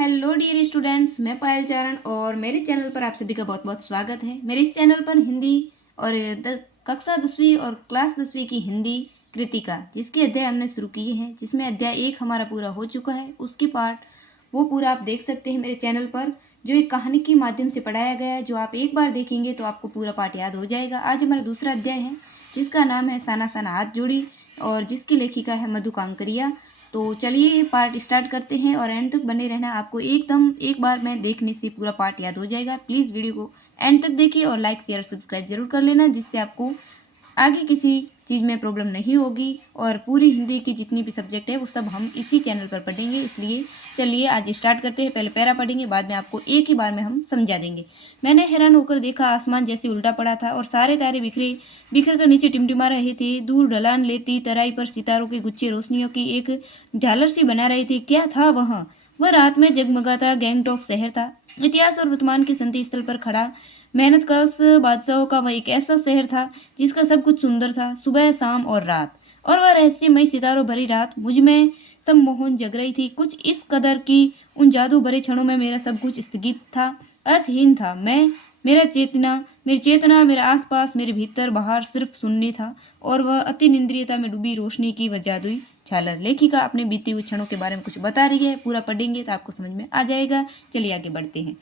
Hello dear students, मैं पायल चारण और मेरे चैनल पर आप सभी का बहुत बहुत स्वागत है। मेरे इस चैनल पर हिंदी और कक्षा 10वीं और क्लास 10वीं की हिंदी कृतिका जिसके अध्याय हमने शुरू किए हैं, जिसमें अध्याय 1 हमारा पूरा हो चुका है। उसकी पार्ट वो पूरा आप देख सकते हैं मेरे चैनल पर, जो एक कहानी के माध्यम से पढ़ाया गया है। जो आप एक बार देखेंगे तो आपको पूरा पाठ याद हो जाएगा। आज हमारा दूसरा अध्याय है जिसका नाम है साना साना हाथ जोड़ी और जिसकी लेखिका है मधु कांकरिया। तो चलिए पार्ट स्टार्ट करते हैं और एंड तक बने रहना। आपको एकदम एक बार में देखने से पूरा पार्ट याद हो जाएगा। प्लीज़ वीडियो को एंड तक देखिए और लाइक शेयर सब्सक्राइब जरूर कर लेना, जिससे आपको आगे किसी चीज़ में प्रॉब्लम नहीं होगी। और पूरी हिंदी की जितनी भी सब्जेक्ट है वो सब हम इसी चैनल पर पढ़ेंगे। इसलिए चलिए आज स्टार्ट करते हैं। पहले पैरा पढ़ेंगे, बाद में आपको एक ही बार में हम समझा देंगे। मैंने हैरान होकर देखा, आसमान जैसे उल्टा पड़ा था और सारे तारे बिखर कर नीचे टिमटिमा रहे थे। दूर ढलान लेती तराई पर सितारों के गुच्छे रोशनियों की एक झालर सी बना रहे थे। क्या था वह रात में जगमगाता गैंगटॉक शहर था। इतिहास और वर्तमान के संधि स्थल पर खड़ा मेहनत कश बादशाहों का वह एक ऐसा शहर था जिसका सब कुछ सुंदर था, सुबह शाम और रात। और वह रहस्यमय सितारों भरी रात मुझ में सम्मोहन जग रही थी, कुछ इस कदर कि उन जादू भरे क्षणों में मेरा सब कुछ स्थगित था, अर्थहीन था। मेरी चेतना, मेरे आसपास, मेरे भीतर बाहर सिर्फ सुनने था और वह अति निंद्रियता में डूबी रोशनी की वह जादुई झालर। लेखिका अपने बीते हुए क्षणों के बारे में कुछ बता रही है। पूरा पढ़ेंगे तो आपको समझ में आ जाएगा। चलिए आगे बढ़ते हैं।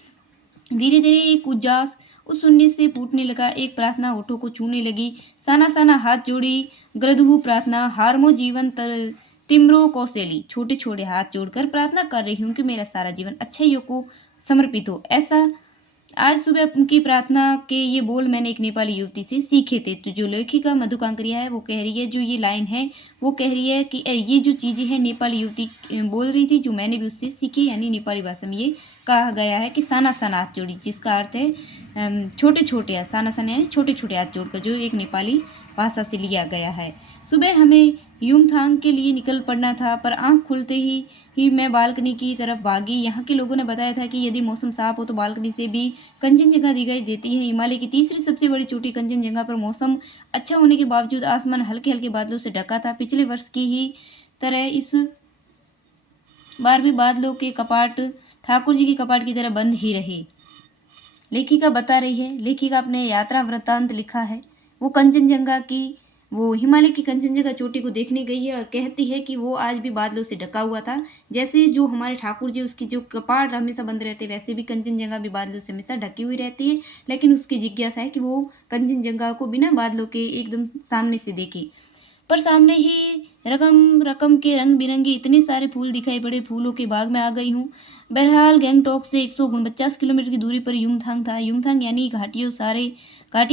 धीरे धीरे एक उजास उस सुन्नी से फूटने लगा। एक प्रार्थना होठों को छूने लगी। साना साना हाथ जोड़ी ग्रदहु प्रार्थना, हारमो जीवन तर तिम्रो कौशली। छोटे छोटे हाथ जोड़कर प्रार्थना कर रही हूँ कि मेरा सारा जीवन अच्छाइयों को समर्पित हो। ऐसा आज सुबह उनकी प्रार्थना के ये बोल मैंने एक नेपाली युवती से सीखे थे। तो जो लेखिका मधु कांकरिया है वो कह रही है, जो ये लाइन है वो कह रही है कि ये जो चीज़ें हैं नेपाली युवती बोल रही थी, जो मैंने भी उससे सीखी। यानी नेपाली भाषा में ये कहा गया है कि साना साना हाथ जोड़ी, जिसका अर्थ है छोटे छोटे हाथ। साना साना यानी छोटे छोटे हाथ जोड़कर, जो एक नेपाली भाषा से लिया गया है। सुबह हमें युमथांग के लिए निकल पड़ना था, पर आंख खुलते ही मैं बालकनी की तरफ भागी। यहाँ के लोगों ने बताया था कि यदि मौसम साफ हो तो बालकनी से भी कंचनजंगा दिखाई देती है। हिमालय की तीसरी सबसे बड़ी चोटी कंचनजंगा पर मौसम अच्छा होने के बावजूद आसमान हल्के हल्के बादलों से ढका था। पिछले वर्ष की ही तरह इस बार भी बादलों के कपाट ठाकुर जी के कपाट की तरह बंद ही रहे। लेखिका बता रही है, लेखिका अपने यात्रा वृत्तांत लिखा है। वो हिमालय की कंचनजंगा चोटी को देखने गई है और कहती है कि वो आज भी बादलों से ढका हुआ था। जैसे जो हमारे ठाकुर जी उसकी जो कपाट हमेशा बंद रहते, वैसे भी कंचनजंगा भी बादलों से हमेशा ढकी हुई रहती है। लेकिन उसकी जिज्ञासा है कि वो कंचनजंगा को बिना बादलों के एकदम सामने से देखे। पर सामने ही रकम रकम के रंग बिरंगे इतने सारे फूल दिखाई पड़े। फूलों के बाग में आ गई हूँ। बहरहाल गैंगटॉक से 149 किलोमीटर की दूरी पर युमथांग था। युमथांग यानी घाटियाँ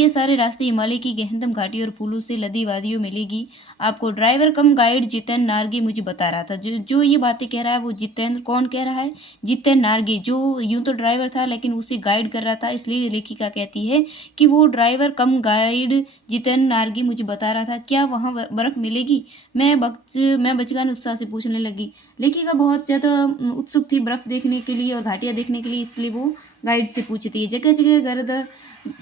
सारे रास्ते हिमालय की गहनतम घाटियों और फूलों से लदी वादियों मिलेगी आपको। ड्राइवर कम गाइड जितेंद्र नार्गे मुझे बता रहा था। जो ये बातें कह रहा है वो जितेंद्र, कौन कह रहा है? जितेंद्र नार्गे, जो यूं तो ड्राइवर था लेकिन उसे गाइड कर रहा था। इसलिए लेखिका कहती है कि वो ड्राइवर कम गाइड जितेंद्र नार्गे मुझे बता रहा था, क्या वहाँ बर्फ़ मिलेगी? मैं बचकाने उत्साह से पूछने लगी। लेखिका बहुत ज़्यादा उत्सुक थी बर्फ़ देखने के लिए और घाटियाँ देखने के लिए, इसलिए वो गाइड से पूछती है। जगह जगह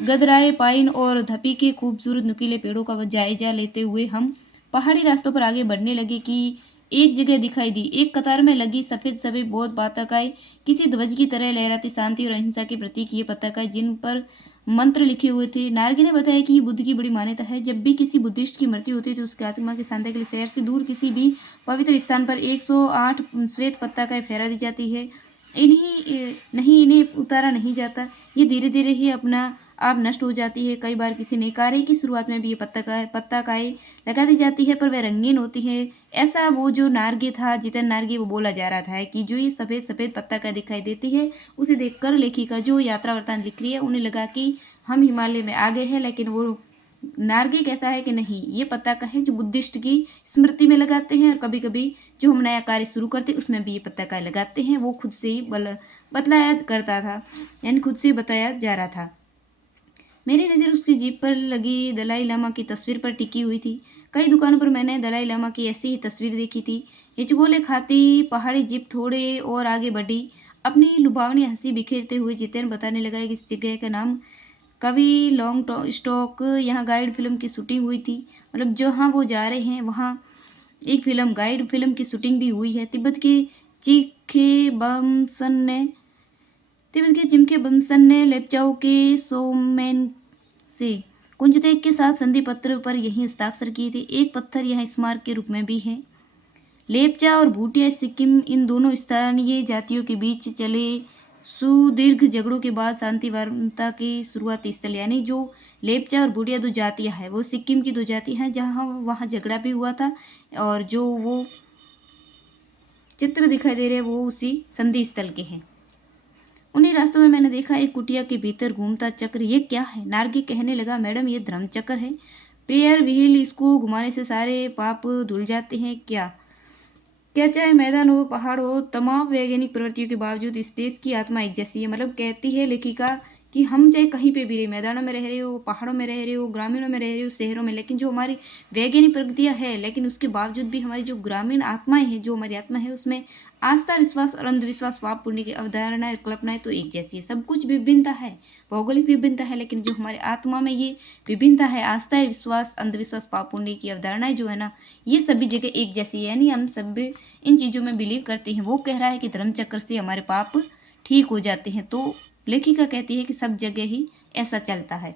गदराए पाइन और धपी के खूबसूरत नुकीले पेड़ों का जायजा लेते हुए हम पहाड़ी रास्तों पर आगे बढ़ने लगे कि एक जगह दिखाई दी। एक कतार में लगी सफ़ेद सफ़ेद बहुत पताकाएं, किसी ध्वज की तरह लहराती, शांति और अहिंसा के प्रतीक ये पताकाएं, जिन पर मंत्र लिखे हुए थे। नार्गे ने बताया कि ये बुद्ध की बड़ी मान्यता है। जब भी किसी बुद्धिस्ट की मृत्यु होती है तो उसकी आत्मा की शांति के लिए शहर से दूर किसी भी पवित्र स्थान पर 108 श्वेत पताकाएं फहरा दी जाती है। इन्हें उतारा नहीं जाता। ये धीरे धीरे ही अपना आप नष्ट हो जाती है। कई बार किसी नए कार्य की शुरुआत में भी ये पताकाएं लगा दी जाती है, पर वह रंगीन होती है। ऐसा वो जो नार्गे था, जितेंद्र नार्गे, वो बोला जा रहा था कि जो ये सफ़ेद सफ़ेद पताकाएं दिखाई देती है, उसे देखकर लेखिका जो यात्रा वृत्तांत लिख रही है उन्हें लगा कि हम हिमालय में आ गए हैं। लेकिन वो नार्गे कहता है कि नहीं, ये पताका है जो बुद्धिस्ट की स्मृति में लगाते हैं और कभी कभी जो हम नया कार्य शुरू करते हैं उसमें भी ये पताका लगाते हैं। वो खुद से ही बतलाया करता था, यानी खुद से बताया जा रहा था। मेरी नज़र उसकी जीप पर लगी दलाई लामा की तस्वीर पर टिकी हुई थी। कई दुकानों पर मैंने दलाई लामा की ऐसी ही तस्वीर देखी थी। हिचकोले खाती पहाड़ी जीप थोड़े और आगे बढ़ी। अपनी लुभावनी हंसी बिखेरते हुए जितेंद्र बताने लगा कि इस जगह का नाम कवि लॉन्ग स्टॉक, यहाँ गाइड फिल्म की शूटिंग हुई थी। मतलब जहाँ वो जा रहे हैं वहाँ एक गाइड फिल्म की शूटिंग भी हुई है। तिब्बत के चीखे बमसन ने तिब्बत के चिमके बमसन ने लेप्चाओं के सोमैन से कुंजतेग के साथ संधि पत्र पर यही हस्ताक्षर किए थे। एक पत्थर यहाँ स्मारक के रूप में भी है। लेप्चा और भूटिया सिक्किम इन दोनों स्थानीय जातियों के बीच चले सुदीर्घ झगड़ों के बाद शांति वार्ता की शुरुआती स्थल, यानी जो लेप्चा और भूटिया दो जातियाँ हैं वो सिक्किम की दो जाति हैं जहाँ वहाँ झगड़ा भी हुआ था, और जो वो चित्र दिखाई दे रहे हैं वो उसी संधि स्थल के हैं। उन्हीं रास्तों में मैंने देखा एक कुटिया के भीतर घूमता चक्र। ये क्या है? नारगी कहने लगा, मैडम ये धर्म चक्र है। प्रेयर व्हील, इसको घुमाने से सारे पाप धुल जाते हैं क्या? क्या चाहे मैदान हो पहाड़ हो, तमाम वैज्ञानिक प्रवृत्तियों के बावजूद इस देश की आत्मा एक जैसी है। मतलब कहती है लेखिका कि हम चाहे कहीं पे भी रहे, मैदानों में रह रहे हो, पहाड़ों में रह रहे हो, ग्रामीणों में रह रहे हो, शहरों में, लेकिन जो हमारी वैज्ञानिक प्रगतियाँ है, लेकिन उसके बावजूद भी हमारी जो ग्रामीण आत्माएं हैं, जो हमारी आत्मा है, उसमें आस्था, विश्वास और अंधविश्वास, पाप पुण्य की अवधारणाएं और कल्पनाएं तो एक जैसी है। सब कुछ विभिन्नता है, भौगोलिक विभिन्नता है, लेकिन जो हमारी आत्मा में ये विभिन्नता है, आस्था है, विश्वास, अंधविश्वास, पाप पुण्य की अवधारणाएं जो है ना, ये सभी जगह एक जैसी है। यानी हम सब इन चीज़ों में बिलीव करते हैं। वो कह रहा है कि धर्म चक्र से हमारे पाप ठीक हो जाते हैं, तो लेखिका कहती है कि सब जगह ही ऐसा चलता है।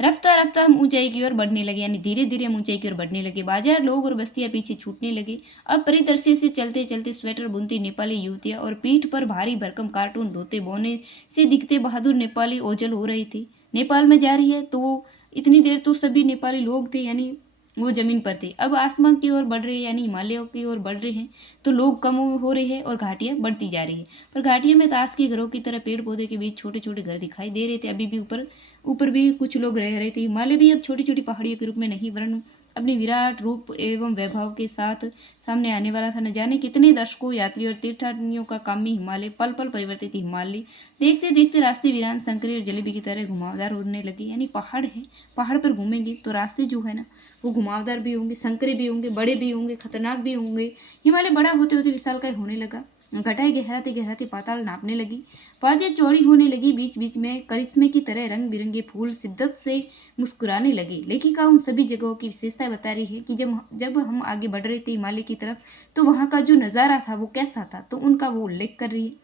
रफ्ता रफ्ता हम ऊंचाई की ओर बढ़ने लगे, यानी धीरे धीरे हम ऊंचाई की ओर बढ़ने लगे। बाजार, लोग और बस्तियां पीछे छूटने लगे। अब परिदृश्य से चलते चलते स्वेटर बुनती नेपाली युवतियां और पीठ पर भारी भरकम कार्टून ढोते बोने से दिखते बहादुर नेपाली ओझल हो रही थी। नेपाल में जा रही है तो इतनी देर तो सभी नेपाली लोग थे, यानी वो जमीन पर थे। अब आसमान की ओर बढ़ रहे हैं, यानी हिमालयों की ओर बढ़ रहे हैं, तो लोग कम हो रहे हैं और घाटियां बढ़ती जा रही है। पर घाटियों में ताश के घरों की तरह पेड़ पौधे के बीच छोटे छोटे घर दिखाई दे रहे थे। अभी भी ऊपर ऊपर भी कुछ लोग रह रहे थे। हिमालय भी अब छोटी छोटी पहाड़ियों के रूप में नहीं, वरन अपने विराट रूप एवं वैभव के साथ सामने आने वाला था। न जाने कितने दर्शकों, यात्री और तीर्थाटनियों का कामी हिमालय पल पल परिवर्तित हिमालय। देखते देखते रास्ते वीरान, संकरे और जलेबी की तरह घुमावदार होने लगे। यानी पहाड़ है, पहाड़ पर घूमेंगे तो रास्ते जो है ना वो घुमावदार भी होंगे, संकरे भी होंगे, बड़े भी होंगे, खतरनाक भी होंगे। हिमालय बड़ा होते होते विशालकाय होने लगा। घटाई गहराते गहराते पाताल नापने लगी। वादियाँ चौड़ी होने लगी। बीच बीच में करिश्मे की तरह रंग बिरंगे फूल शिद्दत से मुस्कुराने लगे। लेखिका उन सभी जगहों की विशेषता बता रही है कि जब हम आगे बढ़ रहे थे हिमालय की तरफ, तो वहाँ का जो नज़ारा था वो कैसा था, तो उनका वो उल्लेख कर रही है।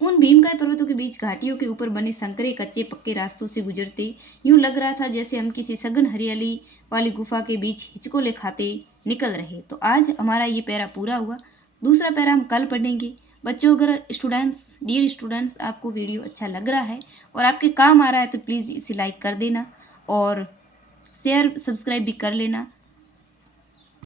उन भीमकाय पर्वतों के बीच घाटियों के ऊपर बने संकरे कच्चे पक्के रास्तों से गुजरते यूं लग रहा था जैसे हम किसी सघन हरियाली वाली गुफा के बीच हिचकोले खाते निकल रहे। तो आज हमारा ये पैरा पूरा हुआ। दूसरा पैरा हम कल पढ़ेंगे। बच्चों, अगर स्टूडेंट्स, डियर स्टूडेंट्स, आपको वीडियो अच्छा लग रहा है और आपके काम आ रहा है तो प्लीज़ इसे लाइक कर देना और शेयर सब्सक्राइब भी कर लेना।